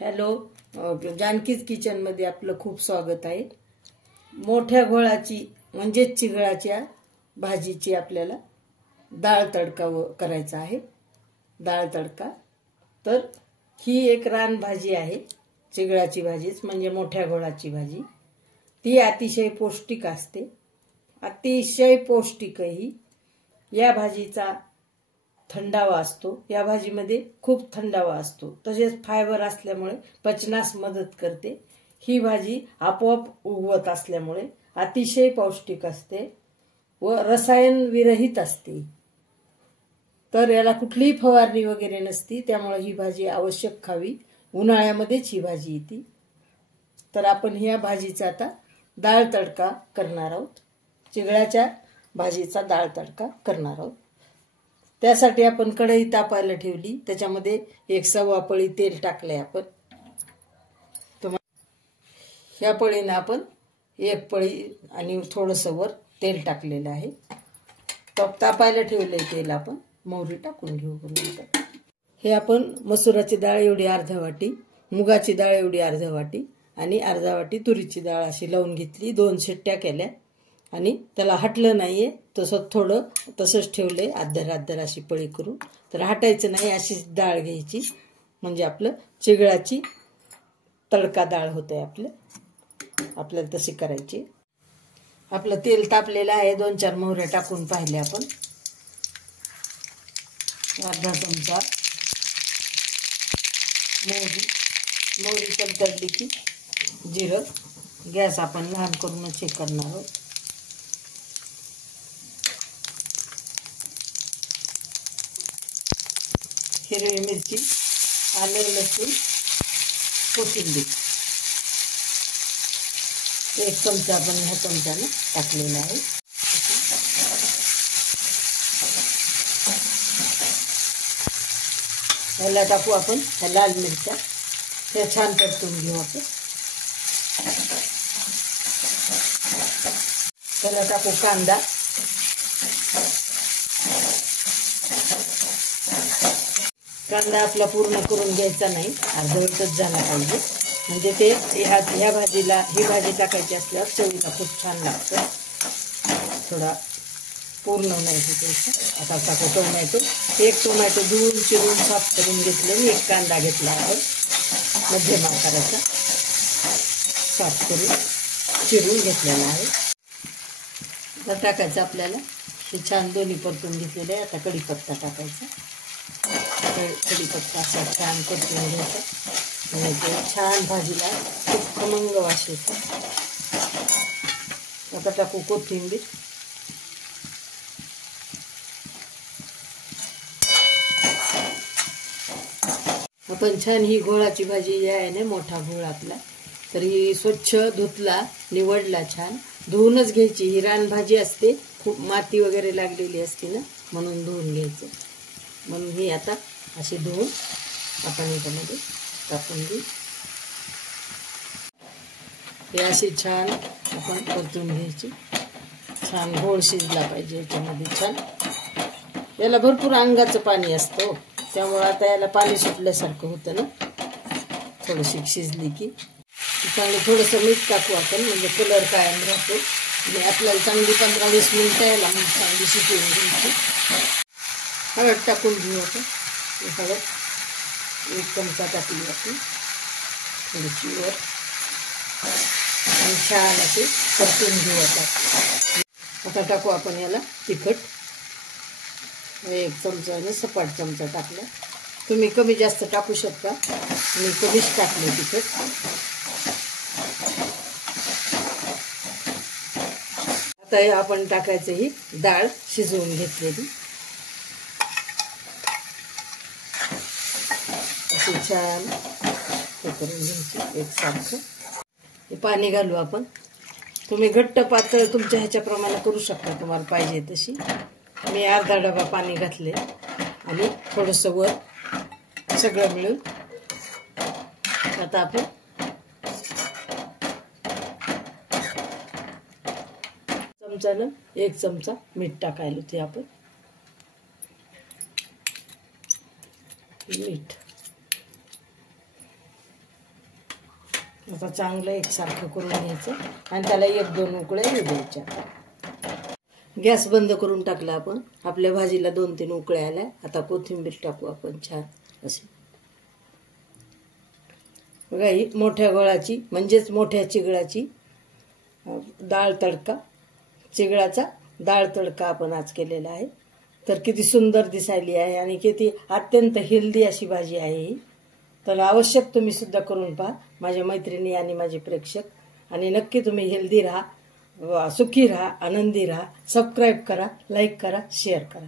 Hello, जानकीज kitchen मध्ये आपलं खूप स्वागत आहे। मोठ्या घोळाची म्हणजे चिगळाच्या भाजीची आपल्याला डाळ तडका करायचा आहे। डाळ तडका तर ही एक रान भाजी आहे। चिगळाची भाजीच म्हणजे मोठ्या घोळाची भाजी। ती अतिशय पौष्टिक असते, अतिशय पौष्टिकही। या भाजीचा थंडावा असतो, या भाजीमध्ये खूप थंडावा असतो, तसेच फायबर असल्यामुळे पचनास मदत करते। ही भाजी आपोआप उगवत असल्यामुळे अतिशय पौष्टिक असते व रसायन विरहित असते। तर याला कुठलीही फवारणी वगैरे नसती, त्यामुळे ही भाजी आवश्यक खावी। उन्हाळ्यामध्येच ही भाजी येते। तर आपण ह्या भाजीचा आता डाळ तडका करणार आहोत। चिगळाच्या भाजीचा डाळ तडका करणार आहोत। त्यासाठी आपण कढई तापायला ठेवली, त्याच्यामध्ये 1 पळी तेल टाकले आपण। ह्या पळीने आपण 1 पळी आणि थोडंसं वर तेल टाकलेलं आहे। तापायला ठेवलंय तेल, आपण मोहरी टाकून घेऊ। हे आपण मसुराची डाळ एवढी अर्धा वाटी, मुगाची डाळ एवढी अर्धा वाटी आणि अर्धा वाटी तुरीची डाळ अशी लावून घेतली। 2 शिट्ट्या केल्या आणि त्याला हटलं नाहीये, तसं थोडं तसंच ठेवलंय अद्दर अशी पळी करून। तर हटायचं नाही, अशीच डाळ घ्यायची म्हणजे आपलं चिगळाची तडका डाळ होते। आपल्याला तशी करायची। आपलं तेल तापलेलं आहे, 2-4 मोहऱ्या टाकून पाहिले आपण। अर्धा चमचा मोहरी तडतडली की जिरं। गॅस आपण लहान करूनच हे करणार आहोत। हिरवी मिरची, आलं, लसूण, कोथिंबीर 1 चमचा आपण ह्या चमच्याने टाकलेला आहे। ह्याला टाकू आपण ह्या लाल मिरच्या, त्या छान परतून घेऊ आपण। त्याला टाकू कांदा, कांदा आपला पूर्ण करून घ्यायचा नाही, अर्धवटच झाला पाहिजे, म्हणजे ते ह्या भाजीला ही भाजी टाकायची असल्यावर चवीला खूप छान लागतं। थोडा पूर्ण नाही होतं। आता टाकू टोमॅटो, 1 टोमॅटो धुवून चिरून साफ करून घेतले। 1 कांदा घेतला आपण मध्यम आकाराचा, साफ करून चिरून घेतलेला आहे। आता टाकायचं आपल्याला हे छान दोन्ही परतून घेतलेले आहे। आता कढीपत्ता टाकायचा, कढीपत्ता असा छान परतून घ्यायचा आणि ते छान भाजीला खूप खमंग वास येतो। आता टाकू कोथिंबीर, आपण छान ही घोळाची भाजी आहे ना, मोठा घोळ आपला, तर ही स्वच्छ धुतला, निवडला, छान धुवूनच घ्यायची। ही रान भाजी असते, खूप माती वगैरे लागलेली असते ना, म्हणून धुवून घ्यायचं। म्हणून ही आता अशी धुवून आपण याच्यामध्ये टाकून घेऊ। हे अशी छान आपण परतून घ्यायची। छान गोळ शिजला पाहिजे याच्यामध्ये छान। याला भरपूर अंगाचं पाणी असतं, त्यामुळे आता याला पाणी सुटल्यासारखं होतं ना। थोडीशी शिजली की चांगलं थोडंसं मीठ टाकू आपण, म्हणजे कलर कायम राहतो आणि आपल्याला चांगली 15-20 मिनिटं याला चांगली शिजवून घ्यायची। हळद टाकून घेऊ आपण। हळद 1 चमचा टाकली आपण, थोडीशी वर, आणि छान असे परतून घेऊ आता टाकू आपण याला तिखट, 1 चमचा सपाट चमचा टाकला। तुम्ही कमी जास्त टाकू शकता, मी कमीच टाकले तिखट। आता आपण टाकायचं ही डाळ शिजवून घेतलेली, अशी छान हे करून घ्यायची एकसारखं। हे पाणी घालू आपण, तुम्ही घट्ट पातळ तुमच्या ह्याच्याप्रमाणे करू शकता, तुम्हाला पाहिजे तशी। मी अर्धा डबा पाणी घातले आणि थोडंसं वर सगळं मिळून आता आपण चमच्यानं 1 चमचा मीठ टाकायला ते आपण मीठ आता चांगलं एकसारखं करून घ्यायचं आणि त्याला 1-2 उकळ्या येऊ द्यायच्या. गॅस बंद करून टाकला आपण. आपल्या भाजीला 2-3 उकळ्या आल्या. आता कोथिंबीर टाकू आपण छान अशी. बघा ही मोठ्या गोळाची म्हणजेच मोठ्या चिगळाची डाळ तडका, चिगळाचा डाळ तडका आपण आज केलेला आहे. तर किती सुंदर दिसायली आहे आणि किती अत्यंत हेल्दी अशी भाजी आहे ही. तर आवश्यक तुम्ही सुद्धा करून पहा माझ्या मैत्रिणी आणि माझे प्रेक्षक. आणि नक्की तुम्ही हेल्दी राहा, सुखी राहा, आनंदी राहा. सबस्क्राईब करा, लाईक करा, शेअर करा.